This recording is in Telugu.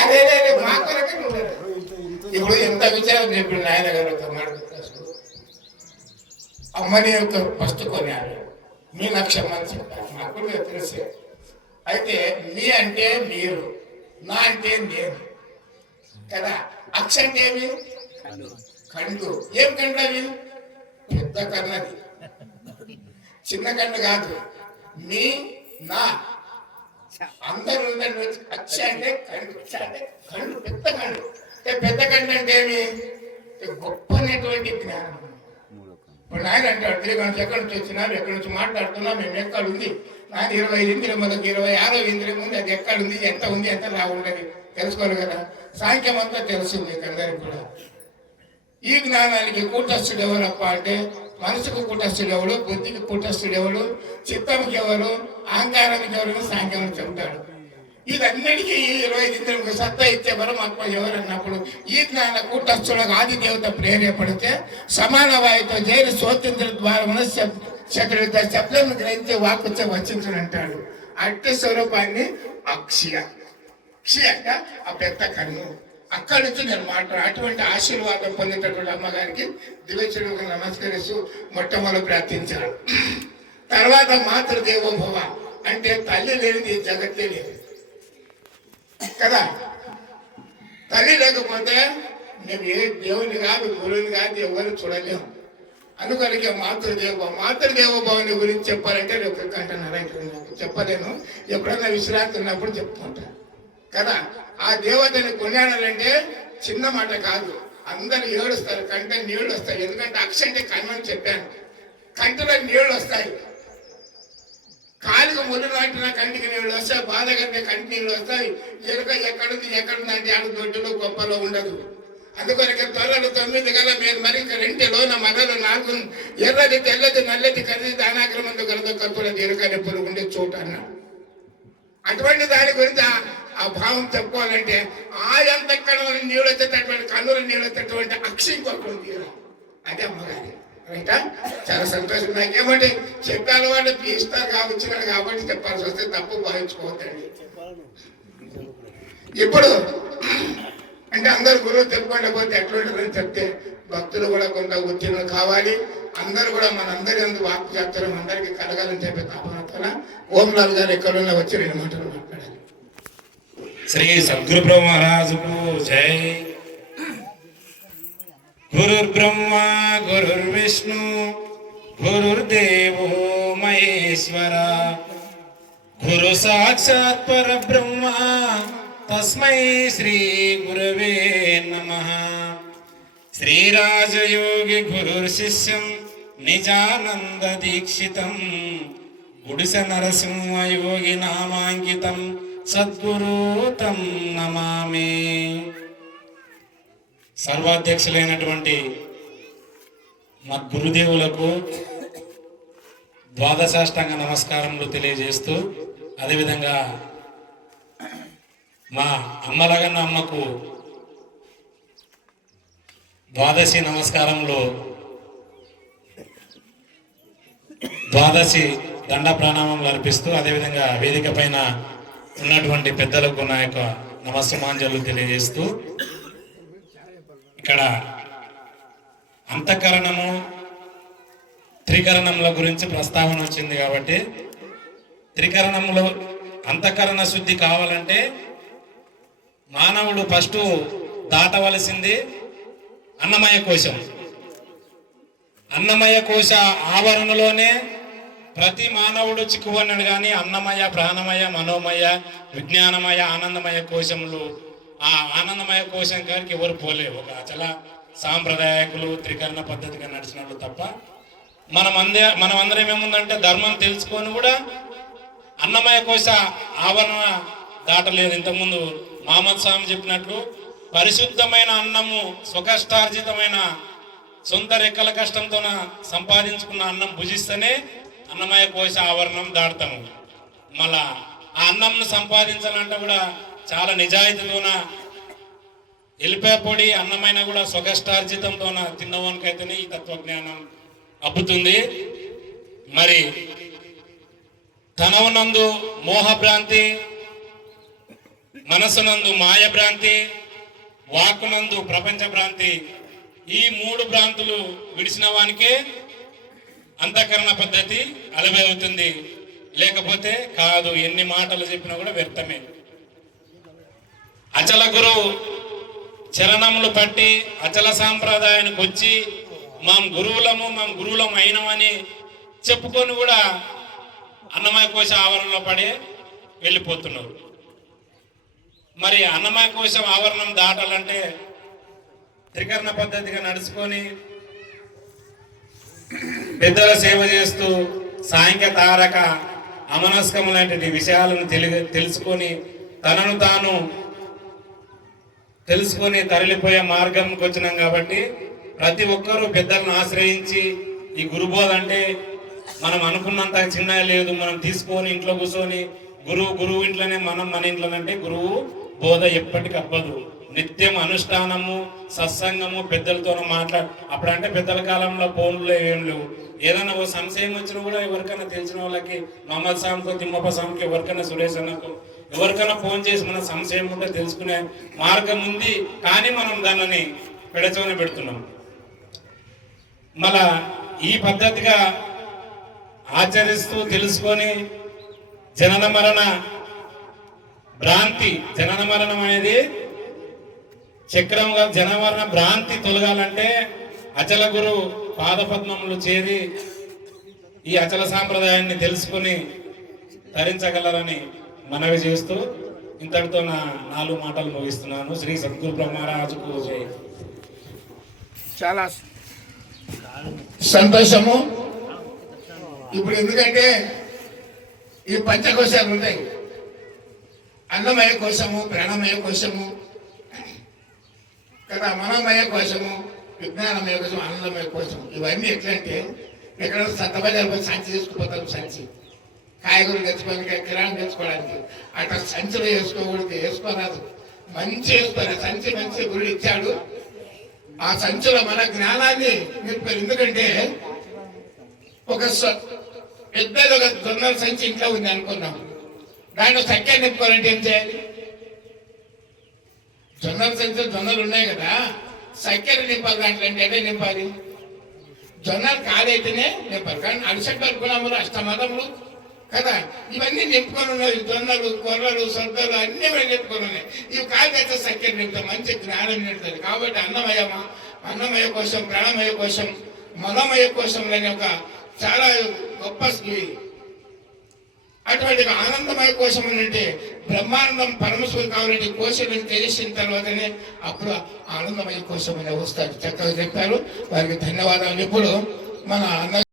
అదే మా కొరకే ఇప్పుడు ఎంత విచారం చెప్పిన నాయన గారు ఒక మాట అమ్మని యొక్క ఫస్ట్ కొన్నాడు మీ నక్షమని చెప్పారు నాకు తెలుసు. అయితే మీ అంటే మీరు, నా అంటే నేను కదా. అక్ష అంటే ఏమి? కండు. ఏం కండు అవి? పెద్ద కన్నది, చిన్న కండు కాదు. మీ నా అందరూ అక్ష అంటే కండు, కండు పెద్ద కండు. పెద్ద కండు అంటే ఏమి? గొప్ప అనేటువంటి జ్ఞానం. ఇప్పుడు ఆయన అంటాడు తిరిగి ఎక్కడి నుంచి వచ్చినారు, ఎక్కడి నుంచి మాట్లాడుతున్నాం, మేము ఎక్కడుంది నాకు 25 ఇంద్రియం మొదటి 26వ ఇంద్రియం ఉంది, అది ఎక్కడుంది, ఎంత ఉంది, ఎంత రావుండదు తెలుసుకోవాలి కదా. సాంఖ్యం అంతా తెలుసు మీకు అందరికి కూడా. ఈ జ్ఞానానికి కూటస్థుడు ఎవరప్ప అంటే మనసుకు కూటస్థుడు ఎవడు, బుద్ధికి కూటస్థుడు ఎవడు, చిత్తంకి ఎవరు, అహంకారానికి ఎవరు సాంఖ్యం చెబుతాడు. ఇదన్నిటికీ 25 ఇంద్రియంకి సత్తా ఇచ్చే పరమాత్మ ఎవరు అన్నప్పుడు ఈ జ్ఞాన కూటస్థులకు ఆది దేవత ప్రేరేపడితే సమాన వాయుతో చేరి స్వతంత్ర ద్వారా శత్రుత శబ్దాలను గ్రహించే వాక్కు వచ్చించుడు అంటాడు. అట్టి స్వరూపాన్ని అక్షయ, అక్షయ అంట ఆ పెద్ద కన్ను. అక్కడి నుంచి నేను అటువంటి ఆశీర్వాదం పొందేటటువంటి అమ్మగారికి దివ్యచుడుకు నమస్కరిస్తూ మొట్టమొదటి ప్రార్థించాడు. తర్వాత మాతృదేవోభవ అంటే తల్లి లేనిది జగత్తే లేదు కదా. తల్లి లేకపోతే మేము ఏ దేవుని కాదు, గురువుని కాదు, ఎవరు చూడలేము. అందుకనికే మాతృదేవోభవాని గురించి చెప్పాలంటే నేను 1 గంటన్నర చెప్పలేను. ఎప్పుడైనా విశ్రాంతి ఉన్నప్పుడు చెప్పుకుంటా కదా. ఆ దేవతని కొన్నాడాలంటే చిన్న మాట కాదు. అందరు ఏడుస్తారు, కంట నీళ్ళు వస్తాయి. ఎందుకంటే అక్ష అంటే కన్ను చెప్పాను, కంటిలో నీళ్ళు వస్తాయి. కాలికి ముళ్ళు నాటిన కంటికి నీళ్ళు వస్తాయి, బాధ కంటే కంటి నీళ్ళు వస్తాయి. ఎక్కడుంది అంటే ఆడ దొడ్డులో గొప్పలో ఉండదు. అందుకొనకి త్వరలు 9 గల మీరు మరి 2 లోన మరలు 4 ఎర్రది తెల్లది నల్లది కరిది దానాగ్రమంతో కలదో కల్పుల దీర్ఘాన్ని పురుగుండే చోటు అన్నాడు. అటువంటి దాని గురించి ఆ భావం చెప్పుకోవాలంటే ఆ ఎంత ఎక్కడ నీళ్ళు వచ్చేటటువంటి కన్నుల నీళ్ళు వచ్చేటువంటి అక్షింకొకటి అదే అమ్మగారి రైటా. చాలా సంతోషం. నాకేమంటే చెప్పాలి వాళ్ళు ఇస్తారు వచ్చినాడు కాబట్టి చెప్పాల్సి వస్తే తప్పు భావించుకోవద్దండి. ఇప్పుడు అంటే అందరు గురువు చెప్పుకోండి పోతే ఎట్లుంటుందని చెప్తే భక్తులు కూడా కొంత ఉత్తీర్ణులు కావాలి. అందరూ కూడా మనందరి అందుకు వాక్కు చెప్తారు, అందరికీ కలగాలని చెప్పే తపన. ఓంలాల్ గారు ఎక్కడున్నా వచ్చి 2 మాటలు మాట్లాడాలి. శ్రీ సద్గురు బ్రహ్మ మహారాజుకు జై. గురుర్బ్రహ్మ గురుర్విష్ణు గురుర్దేవో మహేశ్వర గురు సాక్షాత్ పరబ్రహ్మ తస్మై శ్రీ గురవే నమః. శ్రీరాజయోగి గురుర్శిష్యం నిజానంద దీక్షితం గుడిసె నరసింహ యోగి నామాంకితం సద్గురు తం నమామి. సర్వాధ్యక్షులైనటువంటి మా గురుదేవులకు ద్వాదశాష్టాంగ నమస్కారములు తెలియజేస్తూ, అదేవిధంగా మా అమ్మలగన్న అమ్మకు ద్వాదశి నమస్కారంలో ద్వాదశి దండ ప్రణామములు అర్పిస్తూ, అదేవిధంగా వేదిక పైన ఉన్నటువంటి పెద్దలకు నా యొక్క నమస్సుమాంజలు తెలియజేస్తూ, ఇక్కడ అంతఃకరణము త్రికరణముల గురించి ప్రస్తావన వచ్చింది కాబట్టి, త్రికరణములో అంతఃకరణ శుద్ధి కావాలంటే మానవుడు ఫస్ట్ దాటవలసింది అన్నమయ కోశం. అన్నమయ కోశ ఆవరణలోనే ప్రతి మానవుడు చిక్కువన్నాడు. కానీ అన్నమయ, ప్రాణమయ, మనోమయ, విజ్ఞానమయ, ఆనందమయ కోశములు, ఆ ఆనందమయ కోశం గారికి ఎవరు పోలేవు. ఒక అచల సాంప్రదాయకులు త్రికరణ పద్ధతిగా నడిచినట్లు తప్ప మనమందరం ఏముందంటే ధర్మం తెలుసుకొని కూడా అన్నమయ కోశ ఆవరణ దాటలేదు. ఇంతకుముందు మహమ్మద్ స్వామి చెప్పినట్లు పరిశుద్ధమైన అన్నము స్వకష్టార్జితమైన సొంత రెక్కల కష్టంతో సంపాదించుకున్న అన్నం భుజిస్తేనే అన్నమయ కోశ ఆవరణం దాటుతాము. మళ్ళా ఆ అన్నంను సంపాదించాలంటే కూడా చాలా నిజాయితీతోన ఎలిపే పొడి అన్నమైన కూడా స్వకష్టార్జితంతో తిన్నవానికైతేనే ఈ తత్వజ్ఞానం అబ్బుతుంది. మరి తనవునందు మోహభ్రాంతి మనసునందు మాయ భ్రాంతి, వాక్కునందు ప్రపంచ భ్రాంతి. ఈ 3 భ్రాంతులు విడిచిన వానికే అంతఃకరణ పద్ధతి అలవవుతుంది. లేకపోతే కాదు. ఎన్ని మాటలు చెప్పినా కూడా వ్యర్థమే. అచల గురు చరణములు పట్టి అచల సాంప్రదాయానికి వచ్చి మాం గురువులం అయినమని చెప్పుకొని కూడా అన్నమయ కోశ ఆవరణలో పడి వెళ్ళిపోతున్నారు. మరి అన్నమయ కోశం ఆవరణం దాటాలంటే త్రికరణ పద్ధతిగా నడుచుకొని పెద్దల సేవ చేస్తూ సాంఖ్య తారక అమనస్కము లాంటి విషయాలను తెలుసుకొని తనను తాను తెలుసుకొని తరలిపోయే మార్గంకి వచ్చినాం. కాబట్టి ప్రతి ఒక్కరూ పెద్దలను ఆశ్రయించి ఈ గురుబోధ అంటే మనం అనుకున్నంత చిన్న లేదు. మనం తీసుకొని ఇంట్లో కూర్చొని గురువు ఇంట్లోనే మన ఇంట్లోనంటే గురువు బోధ ఎప్పటికీ అవ్వదు. నిత్యం అనుష్ఠానము, సత్సంగము, పెద్దలతో అప్పుడంటే పెద్దల కాలంలో ఫోన్లు ఏం లేవు. ఏదైనా ఓ సంశయం వచ్చినా కూడా ఎవరికైనా తెలిసిన వాళ్ళకి మహమ్మద్ సామ్కో, తిమ్మప్ప సామ్కి, ఎవరికైనా సురేష్ అన్నకు ఎవరికైనా ఫోన్ చేసి మన సంశయం ఉంటే తెలుసుకునే మార్గం ఉంది. కానీ మనం దానిని పెడచోని పెడుతున్నాం. మళ్ళా ఈ పద్ధతిగా ఆచరిస్తూ తెలుసుకొని జనన మరణ భ్రాంతి, జనన మరణం అనేది చక్రంగా జనమరణ భ్రాంతి తొలగాలంటే అచల గురు పాదపద్మములు చేరి ఈ అచల సాంప్రదాయాన్ని తెలుసుకుని తరించగలరని మనవి చేస్తూ ఇంతటితో నా 4 మాటలు ముగిస్తున్నాను. శ్రీ సద్గురు బ్రహ్మరాజుకు జై. చాలా సంతోషము. ఇప్పుడు ఎందుకంటే ఈ పంచకోశాలు ఉంటాయి, అన్నమయ కోశము, ప్రాణమయ కోశము కదా, మనోమయ కోశము, విజ్ఞానమయ కోశం, ఆనందమయ కోశం. ఇవన్నీ ఎట్లంటే ఎక్కడ సంతబజారు పోయి సంచి తీసుకుపోతారు. సంచి కాయగూరలు తెచ్చుకోవడానికి, కిరాణం తెచ్చుకోవడానికి అట్లా సంచిలో వేసుకోకూడదు, వేసుకోరాదు. మంచి వేసుకోవాలి. సంచి మంచి గురుడు ఇచ్చాడు. ఆ సంచిలో మన జ్ఞానాన్ని నింపారు. ఎందుకంటే పెద్దది ఒక జొన్నల సంచి ఇంట్లో ఉంది అనుకున్నాం. దాంట్లో చక్కెర నింపుకోవాలంటే ఏం చేయాలి? జొన్నల సంచులు జొన్నలు ఉన్నాయి కదా, చక్కెర నింపాలి. దాంట్లో అంటే నింపాలి. జొన్నలు కాదైతేనే నింపాలి. కానీ అడిషడ్డ గుణములు, అష్టమదములు కదా, ఇవన్నీ నింపుకొని ఉన్నాయి. జొన్నలు, కొర్రలు, సొద్దలు అన్నీ నింపుకొని ఉన్నాయి. ఇవి కాదైతే చక్కెర నింపుతాం, మంచి జ్ఞానం నింపుతుంది. కాబట్టి అన్నమయ కోశం, ప్రాణమయ కోశం, మనోమయ కోశం అనే ఒక చాలా గొప్ప అటువంటి ఆనందమయ కోశం అంటే బ్రహ్మానందం పరమశివుడు కావాలంటే కోశం తెలిసిన తర్వాతనే అప్పుడు ఆనందమయ కోశం అనే వస్తాడు. చక్కగా చెప్పారు. వారికి ధన్యవాదాలు. ఇప్పుడు మన